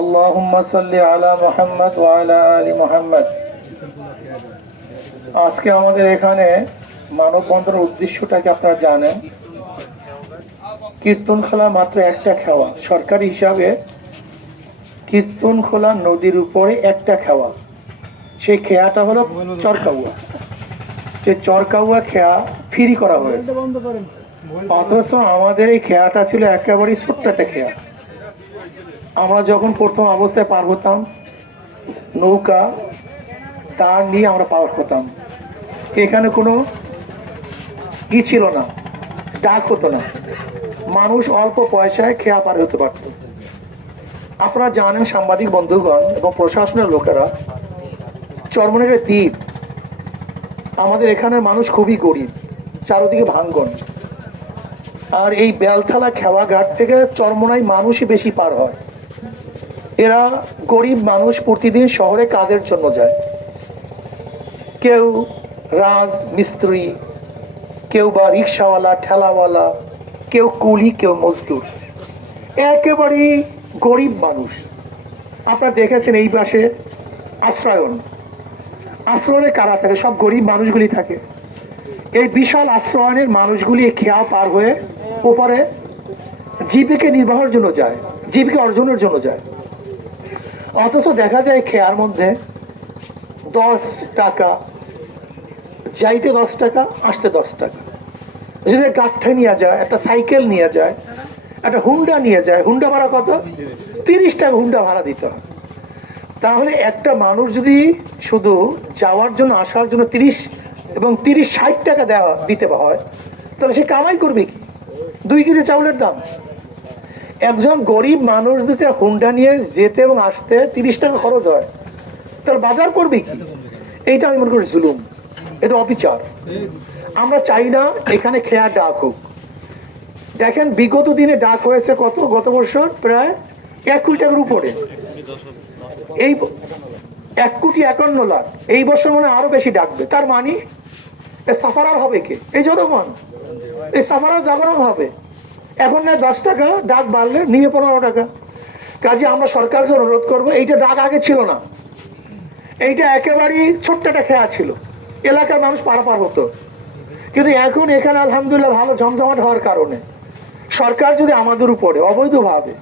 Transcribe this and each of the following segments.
আল্লাহুম্মা সাল্লি আলা মুহাম্মাদ ওয়া আলা আলি মুহাম্মাদ। আজকে আমাদের এখানে মানববন্ধনের উদ্দেশ্যটাকে আপনারা জানেন। কীর্তনখোলা মাত্র একটা খাওয়া, সরকারি হিসাবে কীর্তনখোলা নদীর উপরে একটা খাওয়া, সেই খেয়াটা হলো চরকাউয়া। যে চরকাউয়া খেয়া ফ্রি করা হয়েছে, অথচ আমাদের এই খেয়াটা ছিল একেবারেই ছোট্ট একটা খেয়া। আমরা যখন প্রথম অবস্থায় পার হতাম, নৌকা তার নিয়ে আমরা পার হতাম। এখানে কোনো ই ছিল না, ডাক হতো না, মানুষ অল্প পয়সায় খেয়া পার হতে পারত। আপনারা জানেন সাংবাদিক বন্ধুগণ এবং প্রশাসনের লোকেরা, চরমনাইয়ের দ্বীপ, আমাদের এখানের মানুষ খুবই গরিব, চারদিকে ভাঙ্গন। আর এই বেলথালা খেওয়া ঘাট থেকে চরমনাই মানুষই বেশি পার হয়। এরা গরিব মানুষ প্রতিদিন শহরে কাজের জন্য যায়, কেউ রাজ মিস্ত্রি, কেউ বা রিক্সাওয়ালা, ঠেলাওয়ালা, কেউ কুলি, কেউ মজদুর, একেবারেই গরিব মানুষ। আপনারা দেখেছেন এই পাশে আশ্রয়নে কারা থাকে? সব গরিব মানুষগুলি থাকে। এই বিশাল আশ্রয়নের মানুষগুলি খেয়া পার হয়ে ওপারে জীবিকা নির্বাহের জন্য যায়, জীবিকা অর্জনের জন্য যায়। অথচ দেখা যায় খেয়ার মধ্যে 10 টাকা, যাইতে 10 টাকা, আসতে 10 টাকা। যদি গাঠা নিয়ে যায়, একটা সাইকেল নিয়ে যায়, একটা হুন্ডা নিয়ে যায়, হুন্ডা ভাড়া কত? 30 টাকা হুন্ডা ভাড়া দিতে হয়। তাহলে একটা মানুষ যদি শুধু যাওয়ার জন্য, আসার জন্য 30 এবং 60 টাকা দিতে হয়, তাহলে সে কামাই করবে কি? 2 কেজি চাউলের দাম। একজন গরিব মানুষ যদি হুন্ডা নিয়ে যেতে এবং আসতে 30 টাকা খরচ হয়, তাহলে বাজার করবে কি? এইটা আমি মনে করি জুলুম, এটা অবিচার। আমরা চাই না এখানে খেয়ার ডাক হোক। দেখেন বিগত দিনে ডাক হয়েছে কত? গত বছর প্রায় 1 কোটি টাকার উপরে, এই 1,51,00,000। এই বছর মানে আরো বেশি ডাকবে। তার মানে সাফারার হবে কে? এই জনগণ। এই সাফারার জাগরণ হবে। এখন না 10 টাকা, ডাক বাড়লে নিয়ে 15 টাকা। কাজে আমরা সরকারকে অনুরোধ করবো, এইটা ডাক আগে ছিল না, এইটা একেবারেই ছোট্ট একটা খেয়া ছিল, এলাকার মানুষ পারাপার হতো। কিন্তু এখন এখানে আলহামদুলিল্লাহ ভালো জমজমাট হওয়ার কারণে সরকার যদি আমাদের উপরে অবৈধভাবে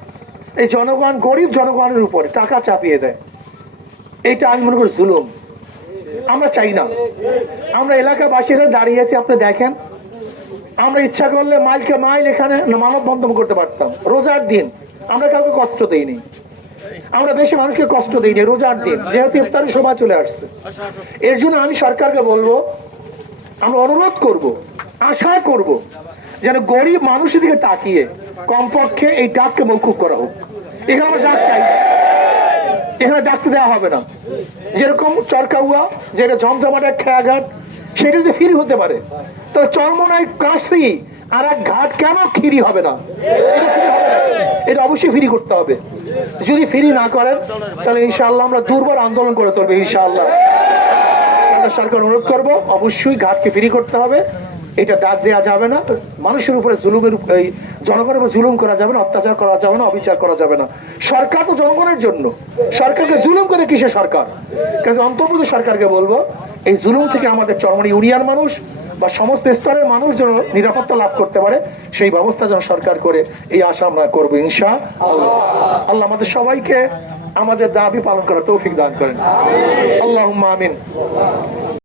এই জনগণ, গরিব জনগণের উপরে টাকা চাপিয়ে দেয়, এইটা আমি মনে করি জুলুম। আমরা চাই না। আমরা এলাকাবাসীরা দাঁড়িয়ে আছি, আপনি দেখেন, আমরা ইচ্ছা করলে মাইলকে মাইল এখানে মানববন্ধন করতে পারতাম। রোজার দিন আমরা কাউকে কষ্ট দেইনি, আমরা বেশি মানুষকে কষ্ট দিইনি রোজার দিন, যেহেতু ইফতারি সভা চলে আসছে। এর জন্য আমি সরকারকে বলবো, আমরা অনুরোধ করব, আশা করব, যেন গরিব মানুষের দিকে তাকিয়ে কমপক্ষে এই ডাককে মৌকুফ করা হোক। এখানে আমরা ডাক চাই, এখানে ডাকতে দেওয়া হবে না। যেরকম চরকাউয়া, যেটা জমজমাট এক খেয়াঘাট, সেটা যদি ফ্রি হতে পারে, তো চরমনাই কাছে আর এক ঘাট কেন ফ্রি হবে না? এটা অবশ্যই ফ্রি করতে হবে। যদি ফ্রি না করেন, তাহলে ইনশাআল্লাহ আমরা দুর্বার আন্দোলন করে তুলবো ইনশাআল্লাহ। সরকার অনুরোধ করবো, অবশ্যই ঘাটকে ফ্রি করতে হবে। এটা ডাক দেওয়া যাবে না। মানুষের উপরে জুলুমের, এই জনগণের উপর জুলুম করা যাবে না, অত্যাচার করা যাবে না, অবিচার করা যাবে না। সরকার তো জনগণের জন্য, সরকারকে জুলুম করে কিসে সরকার? কাজে অন্তর্বর্তী সরকারকে বলবো, এই জুলুম থেকে আমাদের চরমনাই ইউনিয়ন মানুষ বা সমস্ত স্তরের মানুষ যেন নিরাপত্তা লাভ করতে পারে, সেই ব্যবস্থা যেন সরকার করে, এই আশা আমরা করবো ইনশাআল্লাহ। আল্লাহ আমাদের সবাইকে আমাদের দাবি পালন করার তৌফিক দান করেন। আল্লাহুম্মা আমিন।